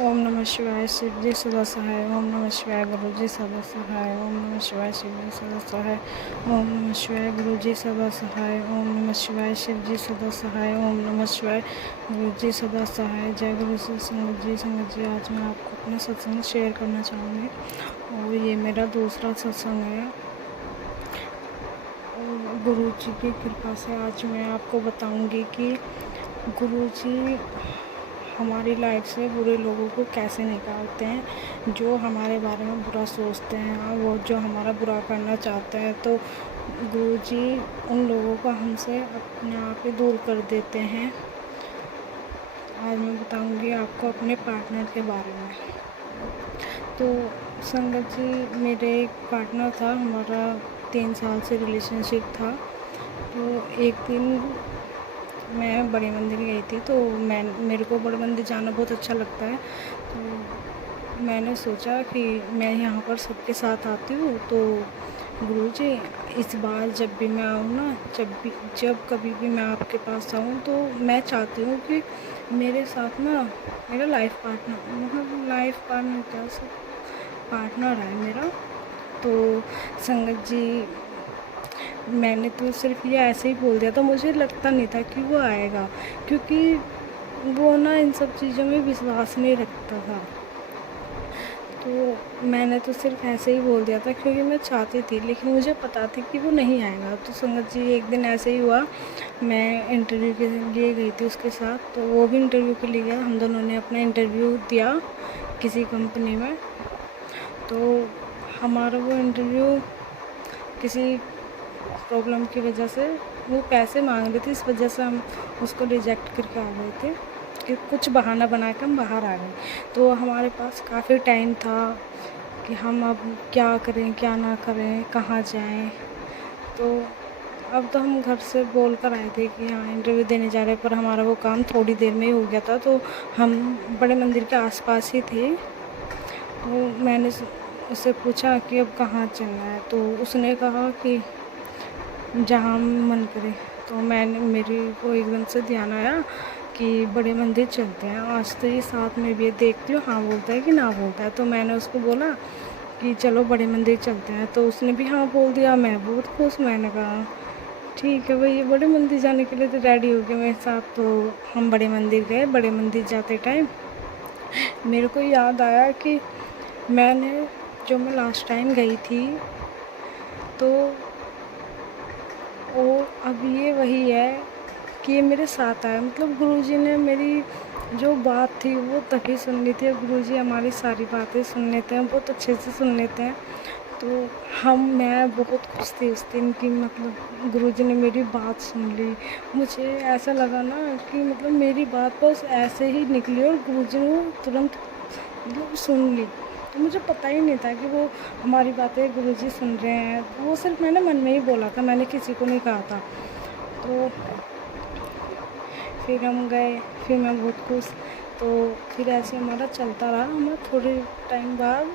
ओम नमः शिवाय शिव जी सदा सहाय। ओम नमः शिवाय गुरु जी सदा सहाय। ओम नमः शिवाय शिव जी सदा सहाय। ओम नमः शिवाय गुरु जी सदा सहाय। ओम नमः शिवाय शिव जी सदा सहाय। ओम नमः शिवाय गुरु जी सदा सहाय। जय गुरु श्री संगत जी। संगत जी, आज मैं आपको अपना सत्संग शेयर करना चाहूँगी और ये मेरा दूसरा सत्संग है। गुरु जी की कृपा से आज मैं आपको बताऊँगी कि गुरु जी हमारी लाइफ से बुरे लोगों को कैसे निकालते हैं, जो हमारे बारे में बुरा सोचते हैं, वो जो हमारा बुरा करना चाहते हैं, तो गुरुजी उन लोगों को हमसे अपने आप ही दूर कर देते हैं। आज मैं बताऊंगी आपको अपने पार्टनर के बारे में। तो संगत जी, मेरे एक पार्टनर था, हमारा 3 साल से रिलेशनशिप था। तो एक दिन मैं बड़े मंदिर गई थी, तो मेरे को बड़े मंदिर जाना बहुत अच्छा लगता है। तो मैंने सोचा कि मैं यहाँ पर सबके साथ आती हूँ, तो गुरुजी इस बार जब भी मैं आऊँ ना, जब कभी भी मैं आपके पास आऊँ, तो मैं चाहती हूँ कि मेरे साथ ना मेरा लाइफ पार्टनर क्या सब पार्टनर है मेरा। तो संगत जी, मैंने तो सिर्फ ये ऐसे ही बोल दिया था, मुझे लगता नहीं था कि वो आएगा, क्योंकि वो ना इन सब चीज़ों में विश्वास नहीं रखता था। तो मैंने तो सिर्फ ऐसे ही बोल दिया था क्योंकि मैं चाहती थी, लेकिन मुझे पता थी कि वो नहीं आएगा। तो संगत जी, एक दिन ऐसे ही हुआ, मैं इंटरव्यू के लिए गई थी उसके साथ, तो वो भी इंटरव्यू के लिए गया। हम दोनों ने अपना इंटरव्यू दिया किसी कंपनी में। तो हमारा वो इंटरव्यू किसी प्रॉब्लम की वजह से, वो पैसे मांग रही थी, इस वजह से हम उसको रिजेक्ट करके आ गए थे कि कुछ बहाना बना के हम बाहर आ गए। तो हमारे पास काफ़ी टाइम था कि हम अब क्या करें क्या ना करें, कहाँ जाएं। तो अब तो हम घर से बोल कर आए थे कि हाँ इंटरव्यू देने जा रहे हैं, पर हमारा वो काम थोड़ी देर में ही हो गया था। तो हम बड़े मंदिर के आसपास ही थे। तो मैंने उससे पूछा कि अब कहाँ चलना है, तो उसने कहा कि जहाँ मन करे। तो मेरे को एकदम से ध्यान आया कि बड़े मंदिर चलते हैं, आज तो ये साथ में भी है, देखती हूँ हाँ बोलता है कि ना बोलता है। तो मैंने उसको बोला कि चलो बड़े मंदिर चलते हैं, तो उसने भी हाँ बोल दिया। मैं बहुत खुश, मैंने कहा ठीक है भाई, ये बड़े मंदिर जाने के लिए तो रेडी हो गए मेरे साथ। तो हम बड़े मंदिर गए। बड़े मंदिर जाते टाइम मेरे को याद आया कि मैं लास्ट टाइम गई थी, तो और अब ये वही है कि ये मेरे साथ आया। मतलब गुरुजी ने मेरी जो बात थी वो तभी सुन ली थी। गुरुजी हमारी सारी बातें सुन लेते हैं, बहुत अच्छे से सुन लेते हैं। तो मैं बहुत खुश थी उस दिन कि मतलब गुरुजी ने मेरी बात सुन ली। मुझे ऐसा लगा ना कि मतलब मेरी बात बस ऐसे ही निकली और गुरुजी ने वो तुरंत मतलब सुन ली। तो मुझे पता ही नहीं था कि वो हमारी बातें गुरुजी सुन रहे हैं। तो वो सिर्फ मैंने मन में ही बोला था, मैंने किसी को नहीं कहा था। तो फिर हम गए, फिर मैं बहुत खुश। तो फिर ऐसे हमारा चलता रहा। हमारा थोड़े टाइम बाद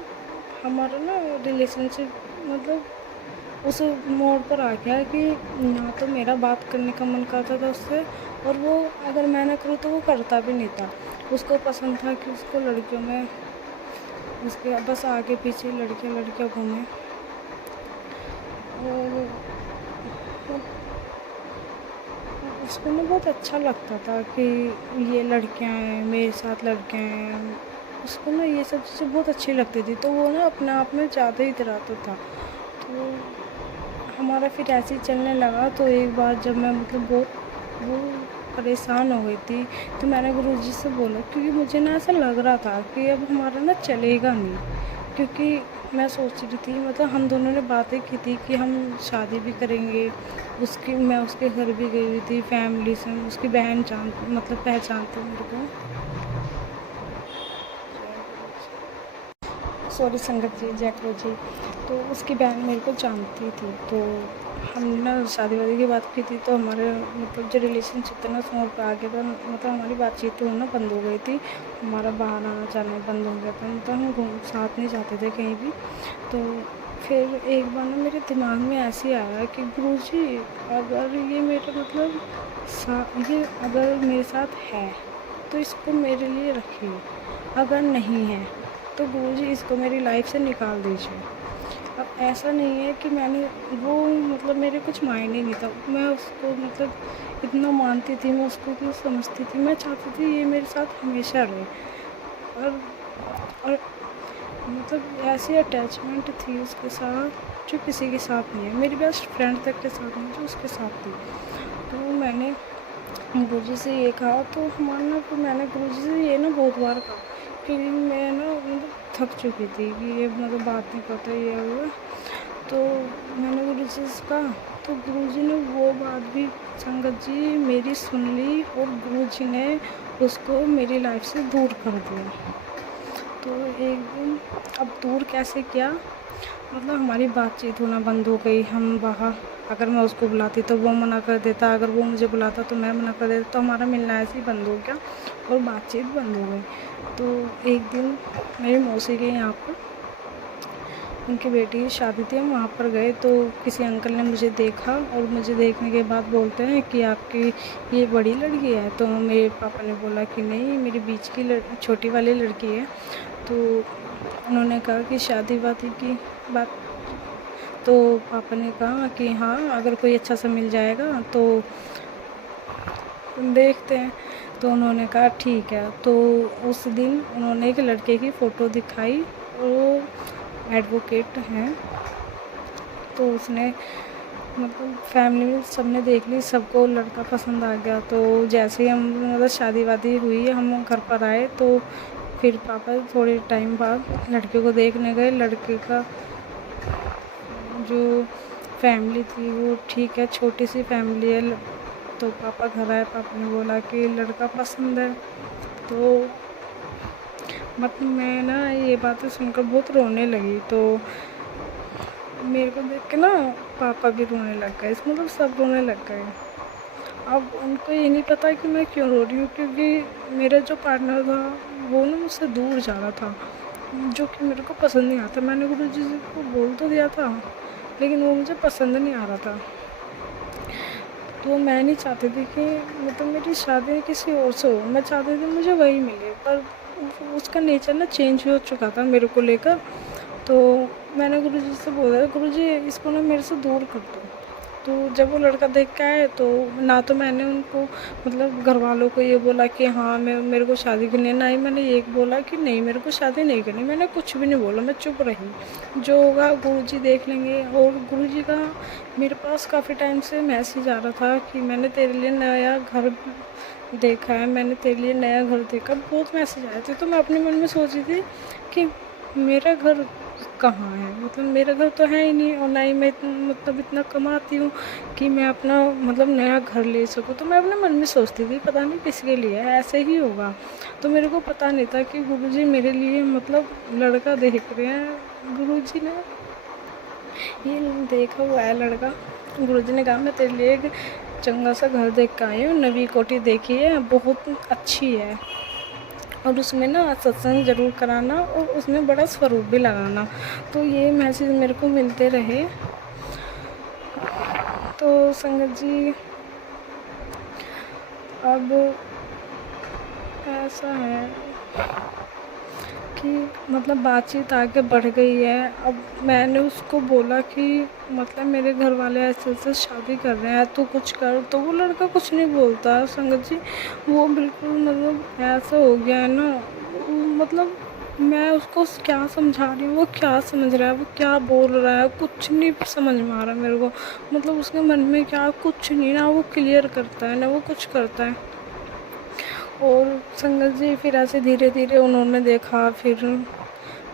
हमारा ना रिलेशनशिप मतलब उस मोड़ पर आ गया कि ना तो मेरा बात करने का मन करता था उससे, और वो अगर मैं ना करूँ तो वो करता भी नहीं था। उसको पसंद था कि उसको लड़कियों में उसके बस आगे पीछे लड़कियाँ घूमें। और उसको ना बहुत अच्छा लगता था कि ये लड़कियां हैं, मेरे साथ लड़कियां हैं। उसको ना ये सब चीज़ें बहुत अच्छी लगती थी, तो वो ना अपने आप में ज़्यादा ही इतराता था। तो हमारा फिर ऐसे ही चलने लगा। तो एक बार जब मैं मतलब बहुत वो परेशान हो गई थी, तो मैंने गुरुजी से बोला, क्योंकि मुझे ना ऐसा लग रहा था कि अब हमारा ना चलेगा नहीं। क्योंकि मैं सोच रही थी, मतलब हम दोनों ने बातें की थी कि हम शादी भी करेंगे। मैं उसके घर भी गई हुई थी फैमिली से। उसकी बहन पहचानती मेरे को। सॉरी संगत जी, जयकरो जी। तो उसकी बहन मेरे को जानती थी। तो हमने ना शादी वादी की बात की थी, तो हमारे मतलब जो रिलेशनशिप था ना उसमें आ गया था। मतलब हमारी बातचीत तो ना बंद हो गई थी, हमारा बाहर आना जाना बंद हो गया था। मतलब हम साथ नहीं जाते थे कहीं भी। तो फिर एक बार ना मेरे दिमाग में ऐसे आया कि गुरुजी अगर ये मेरा मतलब ये अगर मेरे साथ है, तो इसको मेरे लिए रखिए, अगर नहीं है तो गुरुजी इसको मेरी लाइफ से निकाल दीजिए। अब ऐसा नहीं है कि मैंने वो मतलब मेरे कुछ मायने नहीं था, मैं उसको मतलब इतना मानती थी, मैं उसको इतना समझती थी, मैं चाहती थी ये मेरे साथ हमेशा रहे। और मतलब ऐसी अटैचमेंट थी उसके साथ जो किसी के साथ नहीं है, मेरी बेस्ट फ्रेंड तक के साथ नहीं जो उसके साथ थी। तो मैंने गुरुजी से ये कहा, तो मानना कि मैंने गुरुजी से ये ना बहुत बार कहा, क्योंकि मैं ना मतलब थक चुकी थी कि ये मतलब बात नहीं करता ये हुआ। तो मैंने गुरुजी से कहा, तो गुरुजी ने वो बात भी संगत जी मेरी सुन ली और गुरुजी ने उसको मेरी लाइफ से दूर कर दिया। तो एक दिन, अब दूर कैसे किया, मतलब हमारी बातचीत होना बंद हो गई। हम बाहर, अगर मैं उसको बुलाती तो वो मना कर देता, अगर वो मुझे बुलाता तो मैं मना कर देता, तो हमारा मिलना ऐसे ही बंद हो गया और बातचीत बंद हो गई। तो एक दिन मेरी मौसी के यहाँ पर उनकी बेटी की शादी थी, हम वहाँ पर गए, तो किसी अंकल ने मुझे देखा और मुझे देखने के बाद बोलते हैं कि आपकी ये बड़ी लड़की है। तो मेरे पापा ने बोला कि नहीं, मेरी बीच की छोटी वाली लड़की है। तो उन्होंने कहा कि शादी वादी की बात, तो पापा ने कहा कि हाँ अगर कोई अच्छा सा मिल जाएगा तो देखते हैं। तो उन्होंने कहा ठीक है। तो उस दिन उन्होंने एक लड़के की फ़ोटो दिखाई, वो एडवोकेट हैं। तो उसने मतलब फैमिली में सबने देख ली, सबको लड़का पसंद आ गया। तो जैसे ही हम मतलब शादी वादी हुई, हम घर पर आए, तो फिर पापा थोड़े टाइम बाद लड़के को देखने गए। लड़के का जो फैमिली थी वो ठीक है, छोटी सी फैमिली है। तो पापा घर आए, पापा ने बोला कि लड़का पसंद है। तो मतलब मैं ना ये बातें सुनकर बहुत रोने लगी। तो मेरे को देख के ना पापा भी रोने लग गए, मतलब सब रोने लग गए। अब उनको ये नहीं पता कि मैं क्यों रो रही हूँ, क्योंकि मेरा जो पार्टनर था वो ना मुझसे दूर जा रहा था, जो कि मेरे को पसंद नहीं आता। मैंने गुरुजी को बोल तो दिया था, लेकिन वो मुझे पसंद नहीं आ रहा था। तो मैं नहीं चाहती थी कि मतलब मेरी शादी किसी और से हो, मैं चाहती थी मुझे वही मिले। पर उसका नेचर ना चेंज हो चुका था मेरे को लेकर। तो मैंने गुरुजी से बोला, गुरुजी इसको ना मेरे से दूर कर दो। तो जब वो लड़का देख के आए, तो ना तो मैंने उनको मतलब घर वालों को ये बोला कि हाँ मैं मेरे को शादी करनी है, ना ही मैंने ये बोला कि नहीं मेरे को शादी नहीं करनी। मैंने कुछ भी नहीं बोला, मैं चुप रही, जो होगा गुरुजी देख लेंगे। और गुरुजी का मेरे पास काफ़ी टाइम से मैसेज आ रहा था कि मैंने तेरे लिए नया घर देखा है, मैंने तेरे लिए नया घर देखा, बहुत मैसेज आए थे। तो मैं अपने मन में सोची थी कि मेरा घर कहाँ है, मतलब मेरा घर तो है ही नहीं, और ना ही मैं मतलब इतना कमाती हूँ कि मैं अपना मतलब नया घर ले सकूँ। तो मैं अपने मन में सोचती थी पता नहीं किसके लिए ऐसे ही होगा। तो मेरे को पता नहीं था कि गुरुजी मेरे लिए मतलब लड़का देख रहे हैं। गुरुजी ने ये देखा हुआ है लड़का। गुरुजी ने कहा मैं तेरे लिए एक चंगा सा घर देख के आई हूँ, नवी कोठी देखी है, बहुत अच्छी है, और उसमें ना सत्संग ज़रूर कराना और उसमें बड़ा स्वरूप भी लगाना। तो ये मैसेज मेरे को मिलते रहे। तो संगत जी अब ऐसा है कि मतलब बातचीत आगे बढ़ गई है। अब मैंने उसको बोला कि मतलब मेरे घर वाले ऐसे ऐसे शादी कर रहे हैं, तो कुछ कर। तो वो लड़का कुछ नहीं बोलता संगत जी, वो बिल्कुल मतलब ऐसा हो गया है ना, मतलब मैं उसको क्या समझा रही हूँ, वो क्या समझ रहा है, वो क्या बोल रहा है, कुछ नहीं समझ में आ रहा मेरे को। मतलब उसके मन में क्या, कुछ नहीं, ना वो क्लियर करता है ना वो कुछ करता है। और संगत जी फिर ऐसे धीरे धीरे उन्होंने देखा, फिर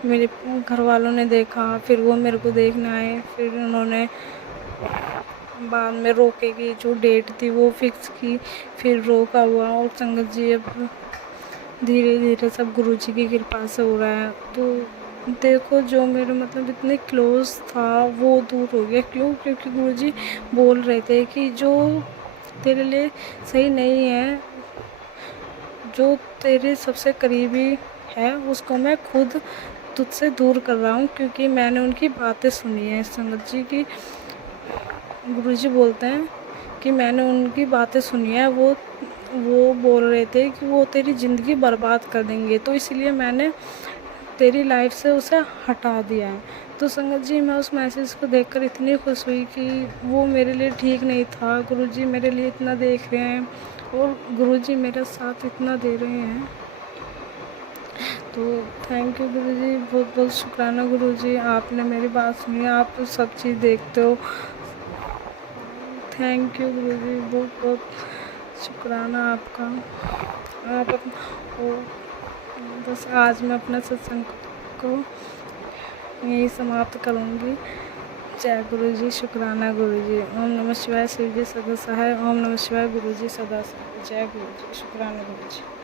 मेरे घर वालों ने देखा, फिर वो मेरे को देखने आए, फिर उन्होंने बाद में रोके की जो डेट थी वो फिक्स की, फिर रोका हुआ। और संगत जी अब धीरे धीरे सब गुरुजी की कृपा से हो रहा है। तो देखो जो मेरे मतलब इतने क्लोज था वो दूर हो गया। क्यों? क्योंकि गुरुजी बोल रहे थे कि जो तेरे लिए सही नहीं है, जो तेरे सबसे करीबी है, उसको मैं खुद तुझसे दूर कर रहा हूँ, क्योंकि मैंने उनकी बातें सुनी है। संगत जी की गुरुजी बोलते हैं कि मैंने उनकी बातें सुनी है, वो वो बोल रहे थे कि वो तेरी ज़िंदगी बर्बाद कर देंगे, तो इसलिए मैंने तेरी लाइफ से उसे हटा दिया है। तो संगत जी, मैं उस मैसेज को देखकर इतनी खुश हुई कि वो मेरे लिए ठीक नहीं था। गुरुजी मेरे लिए इतना देख रहे हैं और गुरुजी मेरा साथ इतना दे रहे हैं। तो थैंक यू गुरुजी, बहुत बहुत शुक्राना गुरुजी, आपने मेरी बात सुनी, आप तो सब चीज़ देखते हो। थैंक यू गुरुजी, बहुत बहुत शुक्राना आपका। आप वो बस आज मैं अपना सत्संग को यही समाप्त करूँगी। जय गुरु जी, शुक्राना गुरु जी। ओम नमः शिवाय, शिव जी सदा सहाय। ओम नमः शिवाय, गुरु जी सदा सहाय। जय गुरु जी, शुक्राना गुरु जी।